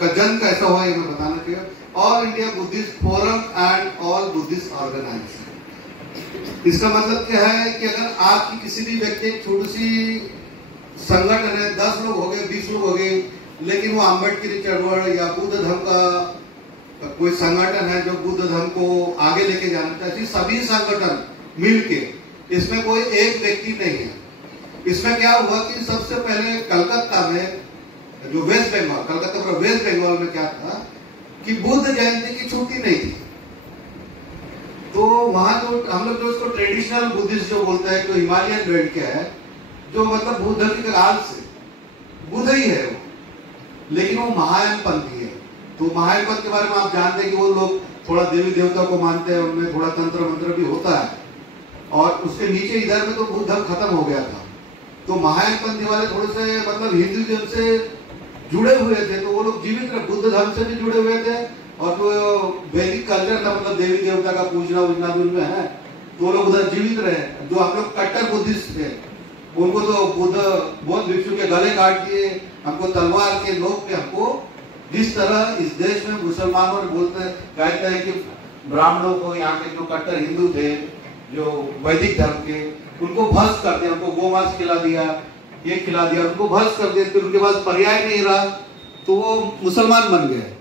का जन्म कैसा हुआ ये मैं बताना चाहिए। All India Buddhist forum and all Buddhist organisation, इसका मतलब क्या है कि अगर आपकी किसी भी व्यक्ति एक छोटी सी संगठन है, 10 लोग हो गए, 20 लोग हो गए, लेकिन वो अम्बेडकरी चळवळ या बुद्ध धर्म का कोई संगठन है जो बुद्ध धर्म को आगे लेके जाना चाहती है, सभी संगठन मिलके, इसमें कोई एक व्यक्ति नहीं है। इसमें क्या हुआ कि सबसे पहले कलकत्ता में जो वेस्ट बंगाल, कलकत्ता पर वेस्ट बंगाल में क्या था कि बुद्ध जयंती की छुट्टी नहीं थी, तो वहां जो हम लोग जो उसको ट्रेडिशनल बुद्धिस्ट जो बोलते हैं, जो हिमालयन बेल्ट के है, जो मतलब बुद्ध के काल से बुद्ध ही है वो, लेकिन वो महायान पंथी है। तो महायान पंथ के बारे में आप जानते हैं कि वो लोग थोड़ा देवी देवता को मानते हैं, उनमें थोड़ा तंत्र मंत्र भी होता है, और उसके नीचे इधर में तो बुद्ध धर्म खत्म हो गया था। तो महायान पंथी वाले थोड़े से मतलब हिंदुइज्म से जुड़े हुए थे, तो वो लोग जीवित रहे, बुद्ध धर्म से भी जुड़े हुए थे, और जो वैदिक कल्चर था मतलब देवी देवता का पूजना उजना भी उनमें है, तो वो लोग उधर जीवित रहे। जो हम लोग कट्टर बुद्धिस्ट थे, उनको तो बुद्ध बहुत भिक्षु के गले काट दिए, हमको तलवार के लोग पे हमको, जिस तरह इस देश में मुसलमानों ने कहते हैं कि ब्राह्मणों को, यहाँ के जो कट्टर हिंदू थे जो वैदिक धर्म के, उनको भस्म कर दिया, उनको गोमांस खिला दिया, ये खिला दिया, उनको भस्म कर दिया, फिर उनके पास पर्याय नहीं रहा, तो वो मुसलमान बन गए।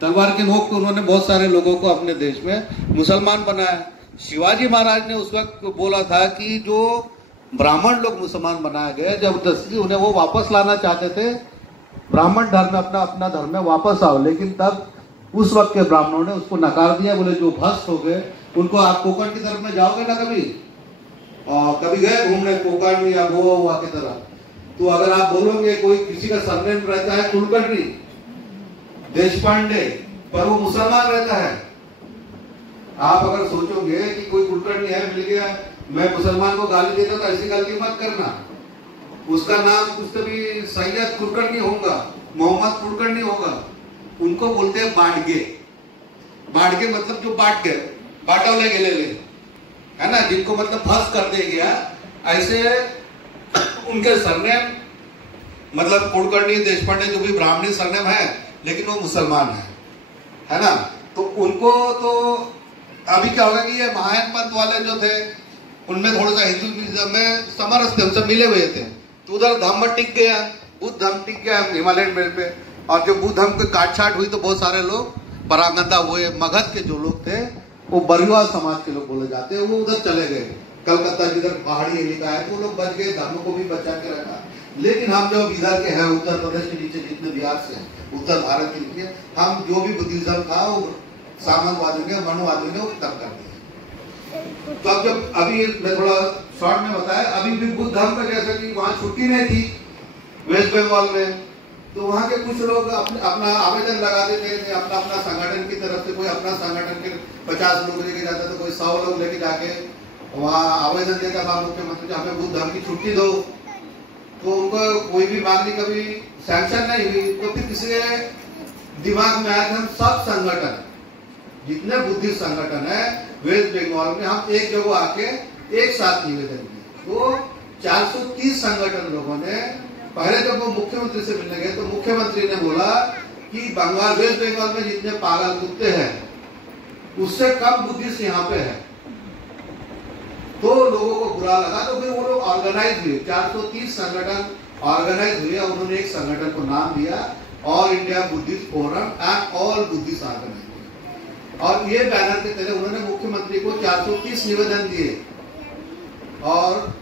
तलवार के नोक पे उन्होंने बहुत सारे लोगों को अपने देश में मुसलमान बनाया। शिवाजी महाराज ने उस वक्त बोला था कि जो ब्राह्मण लोग मुसलमान बनाए गए, जबरदस्ती उन्हें वो वापस लाना चाहते थे, ब्राह्मण धर्म अपना धर्म में वापस आओ, लेकिन तब उस वक्त के ब्राह्मणों ने उसको नकार दिया। बोले जो भ्रष्ट हो गए उनको, आप कोकण की तरफ में जाओगे ना कभी, और कभी गए घूमने कोकण या गोवा की तरफ, तो अगर आप बोलोगे कोई किसी का सरनेम रहता है कुलकर्णी, देशपांडे, पर वो मुसलमान रहता है, आप अगर सोचोगे कि कोई कुलकर्णी है मिल गया, मैं मुसलमान को गाली देता, तो ऐसी गलती मत करना। उसका नाम कुछ तो भी सैयद कुलकर्णी होगा, मोहम्मद कुलकर्णी होगा, उनको बोलते हैं बांटगे। बांटगे मतलब जो बांट गए, बांटवले गेलेले, है ना, जिनको मतलब फंस कर दे गया, ऐसे उनके सरनेम मतलब कुलकर्णी, देशपांडे जो भी ब्राह्मणी सरनेम है, लेकिन वो मुसलमान है ना। तो उनको तो अभी क्या होगा कि ये महायान पंथ वाले जो थे, उनमें थोड़ा सा हिंदुइज्म में समरस थे, उनसे मिले हुए थे, तो उधर धर्म टिक गया, बुद्ध धर्म टिक गया हिमालयन बेल्ट पे। और जो बुद्ध धर्म की काटछाट हुई तो बहुत सारे लोग परागंदा हुए, मगध के जो लोग थे, वो बरिया समाज के लोग बोले जाते हैं, वो उधर चले गए, कलकत्ता जिधर पहाड़ी इलाका है, तो वो लोग बच गए, धर्म को भी बचा के रखा। लेकिन हम जो इधर के हैं, उत्तर प्रदेश के नीचे जितने बिहार से हैं, उत्तर भारत के नीचे, हम जो भी बुद्धिज्म था वो सामंतवादियों ने, मनुवादियों ने वो खत्म कर दिया। तो अब जब अभी मैं थोड़ा शॉर्ट में बताया, अभी भी बुद्ध धर्म का जैसा कि वहां छुट्टी नहीं थी वेस्ट बंगाल में, तो वहां के कुछ लोग अपना आवेदन लगा देते थे, अपना संगठन की तरफ से, कोई अपना संगठन के 50 लोग लेके जाता था, कोई 100 लोग लेके जाके वहां आवेदन देता था मुख्यमंत्री, हमें बुद्ध धर्म की छुट्टी दो। तो उनको कोई भी मांगनी कभी सैंक्शन नहीं हुई। तो फिर किसी दिमाग में आया कि हम सब संगठन, जितने बुद्धिस्ट संगठन है वेस्ट बंगाल में, हम एक जगह आके एक साथ निवेदन किए। तो 430 संगठन लोगों ने, पहले जब वो मुख्यमंत्री से मिलने गए तो मुख्यमंत्री ने बोला कि बंगाल, वेस्ट बंगाल में जितने पागल कुत्ते हैं उससे कम बुद्धिस्ट यहाँ पे है। तो लोगों को बुरा लगा, तो फिर वो लोग ऑर्गेनाइज हुए, 430 संगठन ऑर्गेनाइज हुए, और उन्होंने एक संगठन को नाम दिया all India Buddhist forum and all Buddhist organisation. और ये बैनर के तले उन्होंने मुख्यमंत्री को 430 निवेदन दिए, और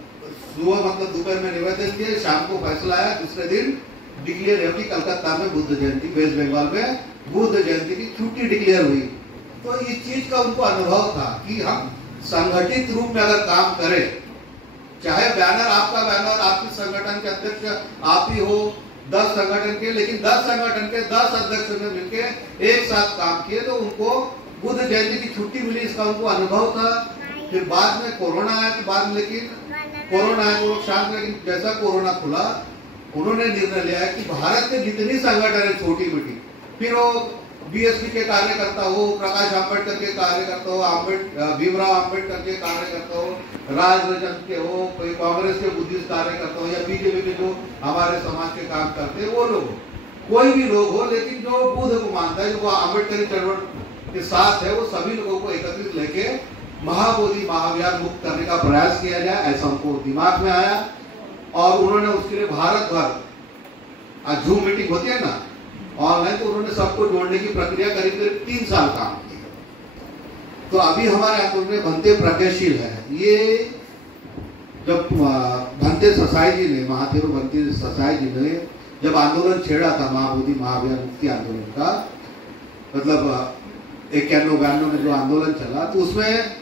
सुबह मतलब दोपहर में निवेदन दिए, शाम को फैसला आया, दूसरे दिन डिक्लेयर हुआ कि कलकत्ता में बुद्ध जयंती, वेस्ट बंगाल में बुद्ध जयंती की छुट्टी डिक्लेयर हुई। तो इस चीज का उनको अनुभव था कि हम संगठित रूप में अगर काम करें, चाहे बैनर आपका बैनर, आपके संगठन के अध्यक्ष आप ही हो, 10 संगठन के, लेकिन 10 संगठन के 10 अध्यक्ष ने मिलकर एक साथ काम किए, तो उनको बुद्ध जयंती की छुट्टी मिली, इसका उनको अनुभव था। फिर बाद में कोरोना आया, तो बाद में लेकिन कोरोना आया तो शांत, लेकिन जैसा कोरोना खुला, उन्होंने निर्णय लिया है कि भारत के जितनी संगठन है छोटी मोटी, फिर वो बीएसपी के कार्यकर्ता हो, प्रकाश आंबेडकर के कार्यकर्ता हो, भीमराव आंबेडकर के कार्यकर्ता हो, राजरंजन के हो, कोई कांग्रेस के बुद्धिस्ट कार्यकर्ता हो, या बीजेपी के जो हमारे समाज के काम करते हैं वो लोग, कोई भी लोग हो, लेकिन जो बुद्ध को मानता है, जो अम्बेडकरी चळवळ के साथ है, वो सभी लोगों को एकत्रित लेके महाबोधि महाविहार मुक्त करने का प्रयास किया जाए, ऐसा उनको दिमाग में आया। और उन्होंने उसके लिए भारत भर, आज जूम मीटिंग होती है ना ऑनलाइन, तो उन्होंने सबको जोड़ने की प्रक्रिया करीब करीब 3 साल काम की। तो अभी हमारे आंदोलन में भंते प्रज्ञाशील है। ये जब भंते ससाई जी ने, महाथेरो भंते ससाई जी ने जब आंदोलन छेड़ा था महाबोधि महाविहार मुक्ति आंदोलन का, मतलब 91-92 में जो आंदोलन चला, तो उसमें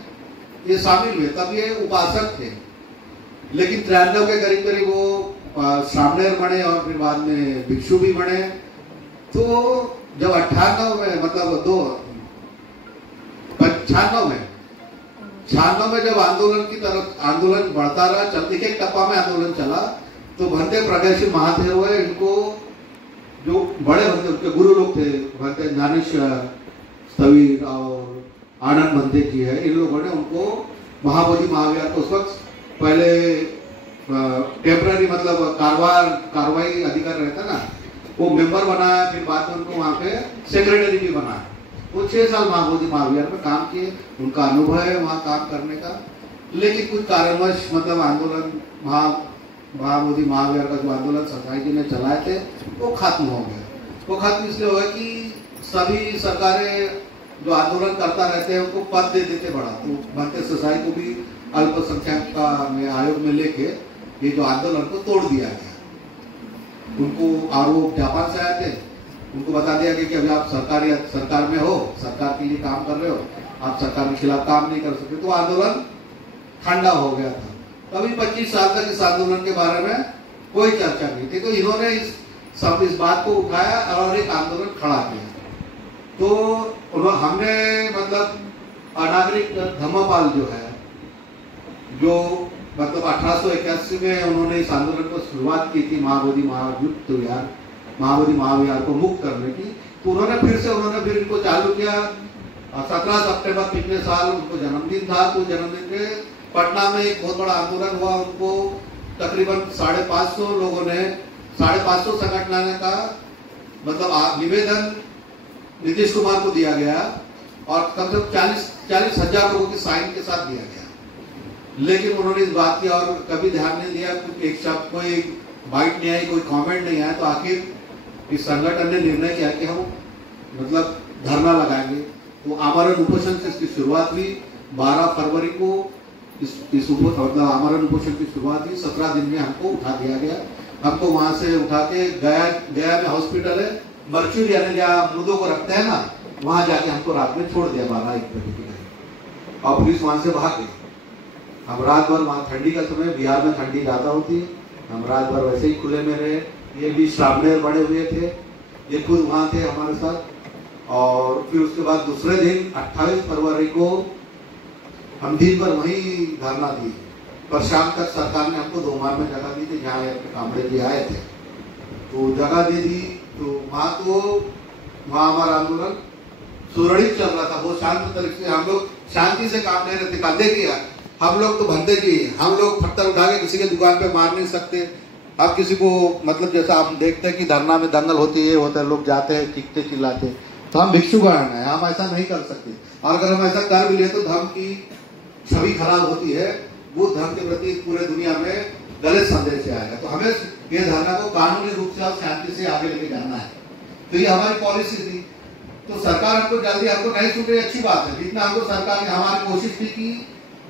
ये शामिल हुए। तब ये उपासक थे, लेकिन 93 के करीब करीब वो सामनेर बने और फिर बाद में भिक्षु भी बने। तो जब 98 में, मतलब 96 में जब आंदोलन की तरफ आंदोलन बढ़ता रहा, चलते एक टप्पा में आंदोलन चला, तो भंते प्रज्ञाशील महाथेरो है, इनको जो बड़े भंते, उनके गुरु लोग थे, भंते ज्ञानेश्वर स्थवीर और आनंद भंते जी है, इन लोगों ने उनको महाबोधि महाविहार को उस वक्त पहले टेम्पररी, मतलब कार्रवाई अधिकार रहता ना, वो मेंबर बनाया, फिर बाद में उनको वहाँ पे सेक्रेटरी भी बनाया। वो 6 साल महाबोधि महाविहार में काम किए, उनका अनुभव है वहाँ काम करने का। लेकिन कुछ कारणवश, मतलब आंदोलन महाबोधि महाविहार का जो आंदोलन ससाई जी ने चलाए थे, वो खत्म हो गया। वो खत्म इसलिए हुआ कि सभी सरकारें जो आंदोलन करता रहते हैं उनको पद दे देते बड़ा। तो भंते ससाई को भी अल्पसंख्यक का आयोग में लेके ये जो आंदोलन को तोड़ दिया गया उनको। और वो जापान से आए थे, उनको बता दिया गया कि अभी आप सरकार में हो, सरकार के लिए काम कर रहे हो, आप सरकार के खिलाफ काम नहीं कर सकते। तो आंदोलन ठंडा हो गया था। कभी 25 साल तक इस आंदोलन के बारे में कोई चर्चा नहीं थी। तो इन्होंने इस बात को उठाया और एक आंदोलन खड़ा किया। तो हमने, मतलब अनागरिक धम्मपाल जो है, जो मतलब 1881 में उन्होंने इस आंदोलन को शुरुआत की थी, महाबोधि महाविहार को मुक्त करने की। तो उन्होंने फिर इनको चालू किया। 17 सितंबर पिछले साल उनको जन्मदिन था, तो जन्मदिन पे पटना में एक बहुत बड़ा आंदोलन हुआ। उनको तकरीबन 550 लोगों ने, 550 संगठनों ने का मतलब निवेदन नीतीश कुमार को दिया गया और कम से कम 40,000 लोगों की साइन के साथ दिया गया। लेकिन उन्होंने इस बात की और कभी ध्यान नहीं दिया, एक शब्द, कोई बाइट नहीं आई, कोई कमेंट नहीं आया। तो आखिर इस संगठन ने निर्णय किया कि हम मतलब धरना लगाएंगे। तो आमरण उपोषण से इसकी शुरुआत हुई। 12 फरवरी को इस मतलब आमरण उपोषण की शुरुआत हुई। 17 दिन में हमको उठा दिया गया। हमको वहां से उठा के गया में हॉस्पिटल है, मर्चुरी यानी जहाँ मुर्दों को रखते हैं ना, वहां जाके हमको रात में छोड़ दिया 12-1 बजे के टाइम, और पुलिस वहां से भाग गई। हम रात भर, वहाँ ठंडी का समय, बिहार में ठंडी ज्यादा होती है, हम रात भर वैसे ही खुले में रहे। ये भी सामने बड़े हुए थे, ये खुद वहाँ थे हमारे साथ। और फिर उसके बाद दूसरे दिन 28 फरवरी को हम दिन भर वहीं धरना दिए, पर शाम तक सरकार ने हमको दोमार में जगह दी थी, जहाँ कामड़े जी आए थे, तो जगह दे दी। तो वहाँ हमारा आंदोलन सुरक्षित चल रहा था, बहुत शांत तरीके से। हम लोग शांति से काम ले रहे थे। कंधे किया हम लोग तो भंते जी, हम लोग पत्थर उठा के किसी के दुकान पे मार नहीं सकते। आप किसी को, मतलब जैसा आप देखते हैं कि धरना में दंगल होती है, होता है, लोग जाते हैं चीखते चिल्लाते, तो हम भिक्षुगण हैं, हम ऐसा नहीं कर सकते। और अगर हम ऐसा कर भी ले तो धर्म की छवि खराब होती है, वो धर्म के प्रति पूरे दुनिया में गलत संदेश आएगा। तो हमें ये धरना को कानूनी रूप से और शांति से आगे लेके जाना है। तो ये हमारी पॉलिसी थी। तो सरकार हमको जल्दी, हमको नहीं सुन रही, अच्छी बात है। जितना हमको सरकार ने हमारी कोशिश की कि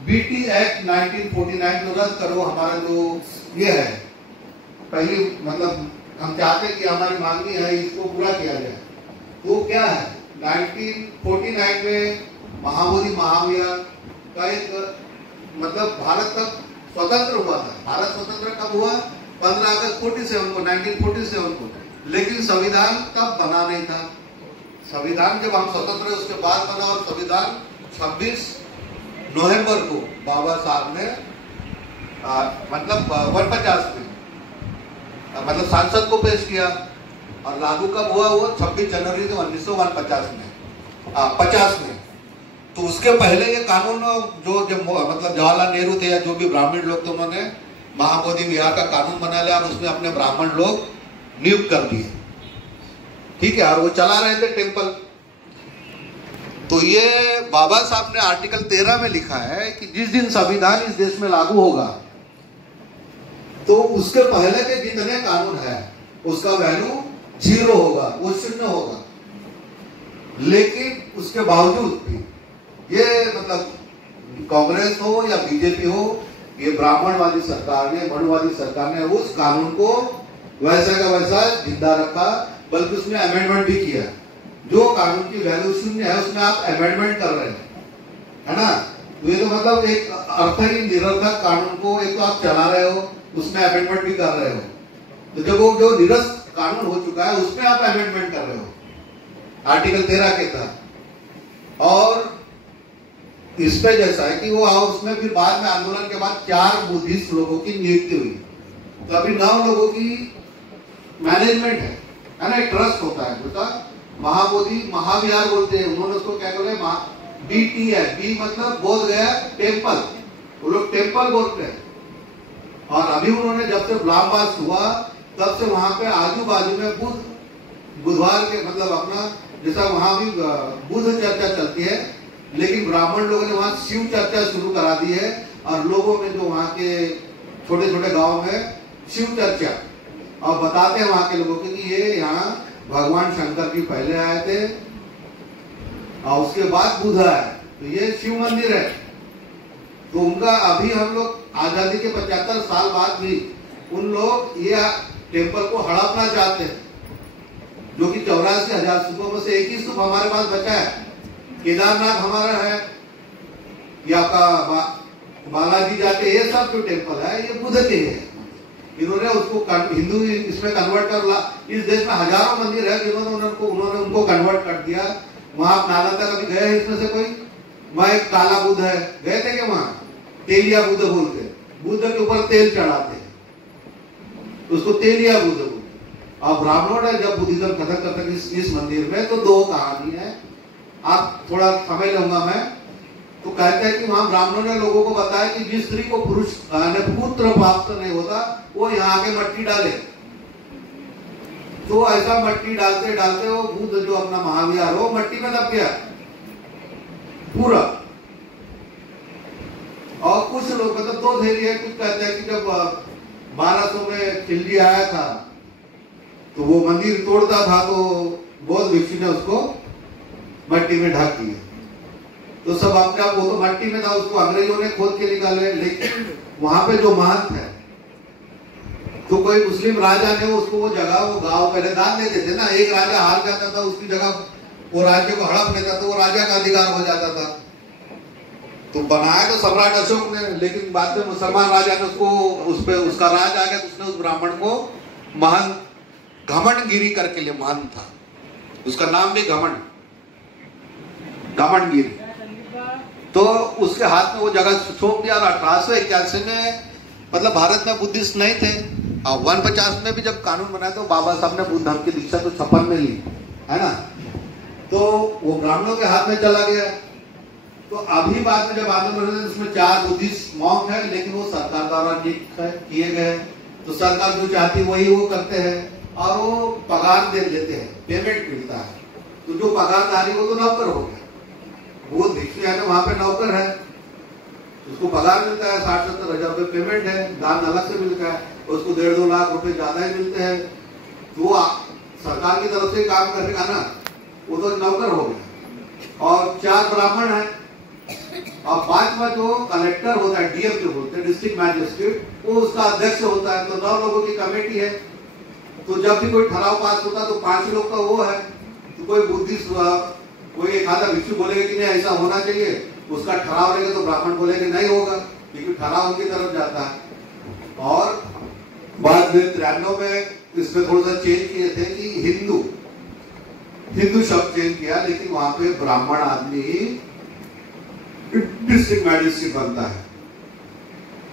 बीटी एक्ट 1949 को रद्द करो, हमारा जो ये है पहली, मतलब हम चाहते हैं कि हमारी मांगनी है इसको पूरा किया जाए। तो क्या है, 1949 में महाबोधि महाविहार का एक, मतलब भारत तक स्वतंत्र हुआ था। भारत स्वतंत्र कब हुआ? 15 अगस्त 1947 को। लेकिन संविधान तब बना नहीं था। संविधान जब हम स्वतंत्र हुए उसके बाद बना, और संविधान 26 नवंबर को बाबा साहब ने मतलब 150 में मतलब सांसद को पेश किया, और लागू कब हुआ? वो 26 जनवरी 1950 में। तो उसके पहले ये कानून जो मतलब जवाहरलाल नेहरू थे या जो भी ब्राह्मण लोग थे, उन्होंने महाबोधि विहार का कानून बना लिया और उसमें अपने ब्राह्मण लोग नियुक्त कर दिए। ठीक है, और वो चला रहे थे टेम्पल। तो ये बाबा साहब ने आर्टिकल 13 में लिखा है कि जिस दिन संविधान इस देश में लागू होगा तो उसके पहले के जितने कानून है उसका वैल्यू 0 होगा, वो 0 होगा। लेकिन उसके बावजूद भी ये मतलब कांग्रेस हो या बीजेपी हो, ये ब्राह्मणवादी सरकार ने, मनुवादी सरकार ने उस कानून को वैसा का वैसा जिंदा रखा, बल्कि उसमें अमेंडमेंट भी किया। जो कानून की वैल्यू 0 है उसमें आप अमेंडमेंट कर रहे हैं, है ना। तो ये तो मतलब एक अर्थहीन निरर्थक कानून को एक तो आप चला रहे हो, उसमें अमेंडमेंट भी कर रहे हो। तो जब वो जो निरस्त कानून हो चुका है उसमें आप अमेंडमेंट कर रहे हो आर्टिकल 13 के तहत। और इस पे जैसा है कि वो उसमें फिर बाद में आंदोलन के बाद 4 बुद्धिस्ट लोगों की नियुक्ति हुई, तो अभी 9 लोगों की मैनेजमेंट है ना। एक ट्रस्ट होता है जो महाबोधि महाविहार बोलते हैं, उन्होंने उसको क्या बोले, BT है, बी मतलब बोध गया टेम्पल, वो लोग टेम्पल बोलते हैं। और अभी उन्होंने जब से ब्लामबास हुआ तब से वहां पे आजू बाजू में बुधवार के मतलब अपना जैसा वहां भी बुध चर्चा चलती है, लेकिन ब्राह्मण लोगों ने वहां शिव चर्चा शुरू करा दी है। और लोगों में जो वहां के छोटे छोटे गांव में शिव चर्चा, और बताते हैं वहां के लोगों को कि ये यहाँ भगवान शंकर जी पहले आए थे और उसके बाद बुध आए, तो ये शिव मंदिर है। तो उनका अभी हम लोग आजादी के 75 साल बाद भी उन लोग ये टेम्पल को हड़पना चाहते हैं, जो कि 84,000 स्तूपों में से एक ही स्तूप हमारे पास बचा है। केदारनाथ हमारा है, ये आपका बालाजी जाके, ये सब जो टेम्पल है ये बुद्ध के है। इन्होंने उसको हिंदू इसमें कन्वर्ट कर, इस देश में हजारों मंदिर है जिन्होंने उनको कन्वर्ट कर दिया। वहां आप नालंदा कभी गए हैं इसमें से कोई? वहां एक काला बुद्ध है, गए थे क्या? वहां तेलिया बुद्ध बोलते, बुद्ध के ऊपर तेल चढ़ाते हैं, उसको तेलिया बुद्ध बोलते। और ब्राह्मणों ने जब बुद्धिज्म खत्म करते इस मंदिर में, तो 2 कहानी है, आप थोड़ा समझ लूंगा मैं। तो कहते हैं कि वहां ब्राह्मणों ने लोगों को बताया कि जिस स्त्री को पुरुष पुत्र प्राप्त नहीं होता वो यहाँ के मट्टी डाले। तो ऐसा मट्टी डालते डालते वो बुद्ध जो अपना महाविहार हो मट्टी में दब गया पूरा। और कुछ लोग मतलब 2 थेरी है, कुछ कहते हैं कि जब 1200 में खिलजी आया था तो वो मंदिर तोड़ता था, तो बौद्ध भिक्षु ने उसको मट्टी में ढक दिया। तो सब अपने आप, वो तो मट्टी में था, उसको अंग्रेजों ने खोद के निकाले। लेकिन वहां पे जो महंत है, तो कोई मुस्लिम राजा ने उसको वो जगह, वो गांव पहले दान देते थे ना, एक राजा हार जाता था उसकी जगह वो राज्य को हड़प लेता, तो वो राजा का अधिकार हो जाता था। तो बनाया तो सम्राट अशोक ने, लेकिन बाद में मुसलमान राजा ने उसको, उस पे उसका राज आ गया, तो उसने उस ब्राह्मण को महंत, घमंडगिरी करके लिए महंत था, उसका नाम भी घमंडगिरी। तो उसके हाथ में वो जगह सौंप दिया। 1881 में मतलब भारत में बुद्धिस्ट नहीं थे, और 1950 में भी जब कानून बनाया तो बाबा साहब ने बुद्ध धर्म की दीक्षा तो 56 में ली, है ना। तो वो ब्राह्मणों के हाथ में चला गया। तो अभी बाद में जब आंदोलन हुए उसमें 4 बुद्धिस्ट मॉन्क है, लेकिन वो सरकार द्वारा नियुक्त किए गए। तो सरकार जो चाहती वही वो करते हैं, और वो पगार दे लेते हैं, पेमेंट मिलता है। तो जो पगारधारी वो तो नौकर हो गया, वो भिक्षु है वहां पे नौकर है, उसको पगार मिलता है, 60-70 हजार रुपए पेमेंट है, दान अलग से मिलता है, उसको 1.5-2 लाख रुपए ज्यादा ही मिलते हैं। तो वो सरकार की तरफ से काम करेगा ना, वो तो नौकर हो गया। और 4 ब्राह्मण है, और 5वां जो कलेक्टर होता है, डीएम जो बोलते हैं, डिस्ट्रिक्ट मैजिस्ट्रेट, वो उसका अध्यक्ष होता है। तो 9 लोगों की कमेटी है। तो जब भी कोई ठराव पास होता तो 5 लोग का वो है। तो कोई बुद्धिस्ट, कोई एक आधा भिक्षु बोलेगा कि नहीं ऐसा होना चाहिए, उसका ठराव रहेगा, तो ब्राह्मण बोलेगा नहीं होगा, क्योंकि ठराव उनकी तरफ जाता है। और बाद में 93 में इसमें थोड़ा सा चेंज किए थे कि हिंदू शब्द चेंज किया, लेकिन वहां पे ब्राह्मण आदमी डिस्ट्रिक्ट मैजिस्ट्रेट बनता है,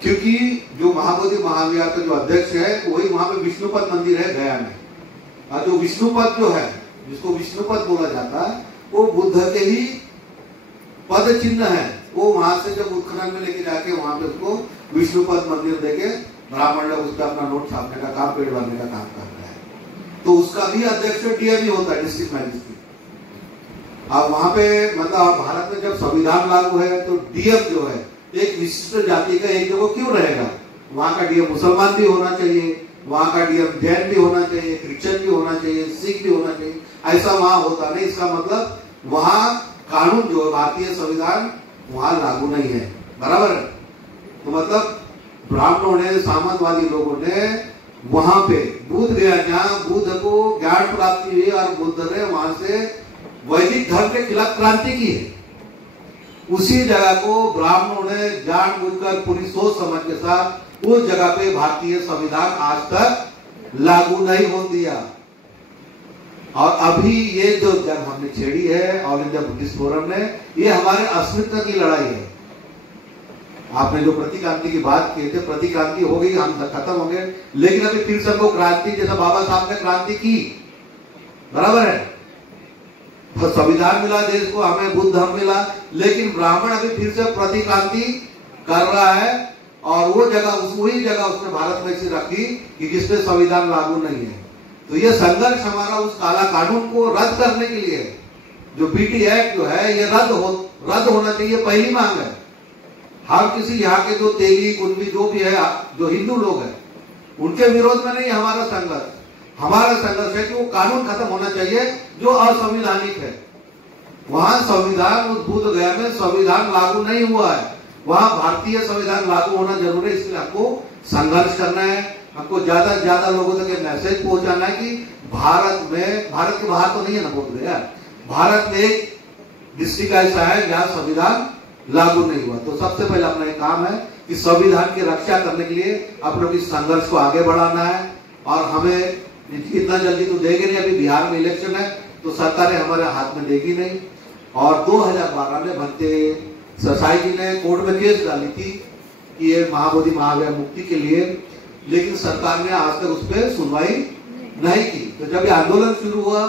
क्योंकि जो महाबोधि महाविहार का जो अध्यक्ष है वही वहां पे विष्णुपद मंदिर है गया में। और जो विष्णुपद जो है, जिसको विष्णुपद बोला जाता है, वो बुद्ध के ही पद चिन्ह है। वो वहां से जब उत्खनन में लेके जाके वहां पे उसको विष्णुपद मंदिर देके ब्राह्मण लोग उसका अपना नोट छापने का काम, पेड़ भरने का काम कर रहे हैं। तो उसका भी अध्यक्ष डीएम ही होता है, डिस्ट्रिक्ट मैजिस्ट्रेट। अब वहां पे मतलब भारत में जब संविधान लागू है तो डीएम जो है एक विशिष्ट जाति का एक जगह क्यों रहेगा? वहां का डीएम मुसलमान भी होना चाहिए, वहां का डीएम जैन भी होना चाहिए, क्रिश्चियन भी होना चाहिए, सिख भी होना चाहिए, ऐसा वहां होता नहीं। इसका मतलब वहां कानून जो है भारतीय संविधान वहां लागू नहीं है, बराबर है। तो मतलब ब्राह्मणों ने, सामंतवादी लोगों ने वहां पे बुद्ध गया, जहां बुद्ध को ज्ञान प्राप्ति हुई और बुद्ध ने वहां से वैदिक धर्म के खिलाफ क्रांति की है, उसी जगह को ब्राह्मणों ने जानबूझकर पूरी सोच समझ के साथ उस जगह पे भारतीय संविधान आज तक लागू नहीं हो दिया। और अभी ये जो जंग हमने छेड़ी है ऑल इंडिया बुद्धिस्ट फोरम ने, ये हमारे अस्तित्व की लड़ाई है। आपने जो प्रतिक्रांति की बात की थी, प्रतिक्रांति हो गई, हम खत्म हो गए, लेकिन अभी फिर सबको क्रांति जैसा बाबा साहब ने क्रांति की, बराबर है। तो संविधान मिला देश को, हमें बुद्ध धर्म मिला, लेकिन ब्राह्मण अभी फिर से प्रतिक्रांति कर रहा है। और वो जगह वही जगह उसने भारत में से रखी कि जिसमें संविधान लागू नहीं है। तो ये संघर्ष हमारा उस काला कानून को रद्द करने के लिए, जो बीटी एक्ट जो है ये रद्द होना चाहिए, पहली मांग है। हर किसी यहाँ के जो तेली कुंभी जो भी है, जो हिंदू लोग हैं, उनके विरोध में नहीं हमारा संघर्ष। हमारा संघर्ष है कि वो कानून खत्म होना चाहिए जो असंवैधानिक है। वहां संविधान, उस बुद्ध गया में संविधान लागू नहीं हुआ है, वहां भारतीय संविधान लागू होना जरूरी है। इसलिए आपको संघर्ष करना है, हमको ज्यादा से ज्यादा लोगों तक ये मैसेज पहुंचाना है कि भारत में, भारत के बाहर तो नहीं है ना बोल रहे, भारत में एक डिस्ट्रिक्ट ऐसा है जहां संविधान लागू नहीं हुआ। तो सबसे पहले अपना एक काम है कि संविधान की रक्षा करने के लिए अपनों की संघर्ष को आगे बढ़ाना है। और हमें इतना जल्दी तो देंगे नहीं, अभी बिहार में इलेक्शन है तो सरकारें हमारे हाथ में देगी नहीं। और 2012 में भंते सरसाई जी ने कोर्ट में केस डाली थी कि ये महाबोधि महावीर मुक्ति के लिए, लेकिन सरकार ने आज तक उस पर सुनवाई नहीं की। तो जब ये आंदोलन शुरू हुआ,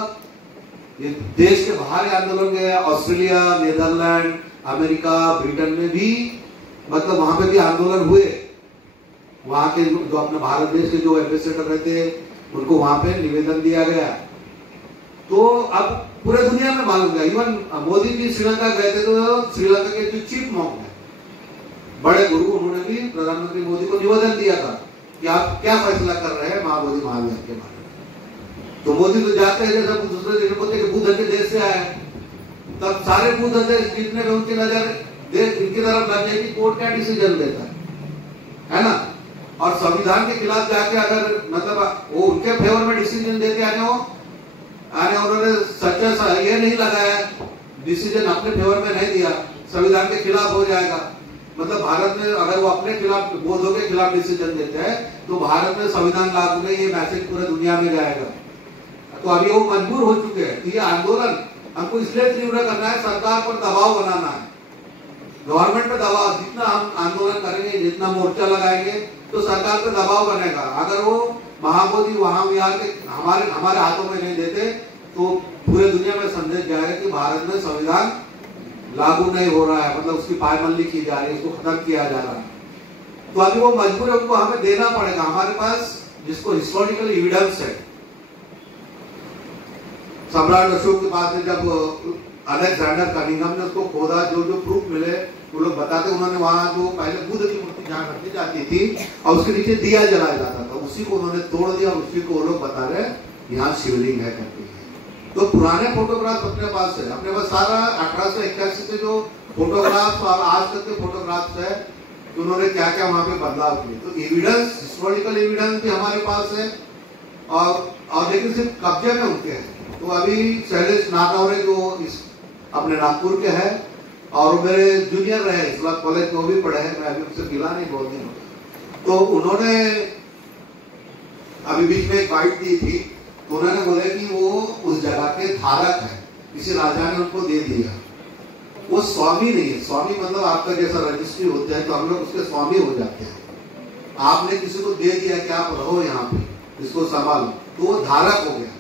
ये देश के बाहर आंदोलन गया, ऑस्ट्रेलिया, नीदरलैंड, अमेरिका, ब्रिटेन में भी, मतलब वहां पे भी आंदोलन हुए। वहां के जो अपने भारत देश के जो एम्बेसडर रहते उनको वहां पे निवेदन दिया गया। तो अब पूरे दुनिया में मालूम गया, इवन मोदी जी श्रीलंका गए थे तो श्रीलंका के जो चीफ मॉन्क है, बड़े गुरु, उन्होंने भी प्रधानमंत्री मोदी को निवेदन दिया था कि आप क्या फैसला कर रहे हैं महाबोधि महावीर के बारे में। तो मोदी तो जाते हैं जैसे दूसरे देश बोलते कि बुद्ध के देश से आए, तब सारे बुद्ध देश जितने में उनकी नजर देश इनकी तरफ लग जाएगी, कोर्ट क्या डिसीजन लेता है ना। और संविधान के खिलाफ जाके अगर मतलब वो उनके फेवर में डिसीजन देते आने उन्होंने सच्चा ये नहीं लगाया, डिसीजन अपने फेवर में नहीं दिया, संविधान के खिलाफ हो जाएगा। मतलब भारत में अगर वो अपने खिलाफ, बौद्धों के खिलाफ डिसीजन देते हैं तो भारत में संविधान लागू नहीं, ये मैसेज पूरे दुनिया में जाएगा। तो अभी वो मजबूर हो चुके हैं। तो ये आंदोलन हमको इसलिए तीव्र करना है, सरकार पर दबाव बनाना है, गवर्नमेंट पे दबाव। जितना हम आंदोलन करेंगे, जितना मोर्चा लगाएंगे, तो सरकार पे दबाव बनेगा। अगर वो महाबोधि वहां बिहार के हमारे हाथों में नहीं देते तो पूरे दुनिया में संदेश जाएगा कि भारत में संविधान लागू नहीं हो रहा है, मतलब उसकी पायमल्ली की जा रही है, उसको खत्म किया जा रहा है। तो अभी वो मजबूर है, उनको हमें देना पड़ेगा। हमारे पास जिसको हिस्टोरिकल एविडेंस है, सम्राट अशोक के पास में जब अलेक्जेंडर कनिंघम ने उसको खोदा, जो जो प्रूफ मिले वो लोग बताते, उन्होंने वहां जो पहले बुद्ध की मूर्ति जहां रखी जाती थी और उसके नीचे दिया जलाया जाता था, उसी को उन्होंने तोड़ दिया और उसी को वो लोग बता रहे यहाँ शिवलिंग है करके। तो पुराने फोटोग्राफ अपने पास है, अपने पास सारा 1881 से जो फोटोग्राफ और आज तक के फोटोग्राफ्स है, तो उन्होंने क्या क्या वहां पे बदलाव किए। तो एविडेंस, हिस्टोरिकल एविडेंस भी हमारे पास है, और लेकिन सिर्फ कब्जे में उनके हैं। तो अभी शैलेश नागौरे जो इस अपने नागपुर के हैं और मेरे जूनियर रहे, इस्लाम कॉलेज में वो भी पढ़े हैं, मैं अभी उनसे मिला नहीं बहुत दिन, तो उन्होंने अभी बीच में एक बाइट दी थी, तो उन्होंने बोले कि वो उस जगह के धारक है, किसी राजा ने उनको दे दिया। वो स्वामी नहीं है, स्वामी मतलब आपका जैसा रजिस्ट्री होता है तो हम लोग उसके स्वामी हो जाते हैं। आपने किसी को दे दिया कि आप रहो यहाँ पे, इसको संभालो, तो वो धारक हो गया।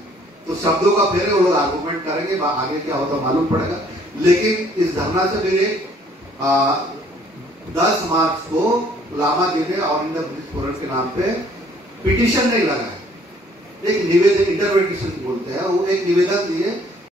तो शब्दों का फेर वो लोग आर्गुमेंट करेंगे, आगे क्या होता मालूम पड़ेगा। लेकिन इस धरना से मेरे 10 मार्च को लामा जी ने ऑल इंडिया बुद्धिस्ट फोरम के नाम पे पिटीशन नहीं लगाया एक निवेदन, इंटरप्रिटेशन बोलते हैं, वो एक निवेदन दिए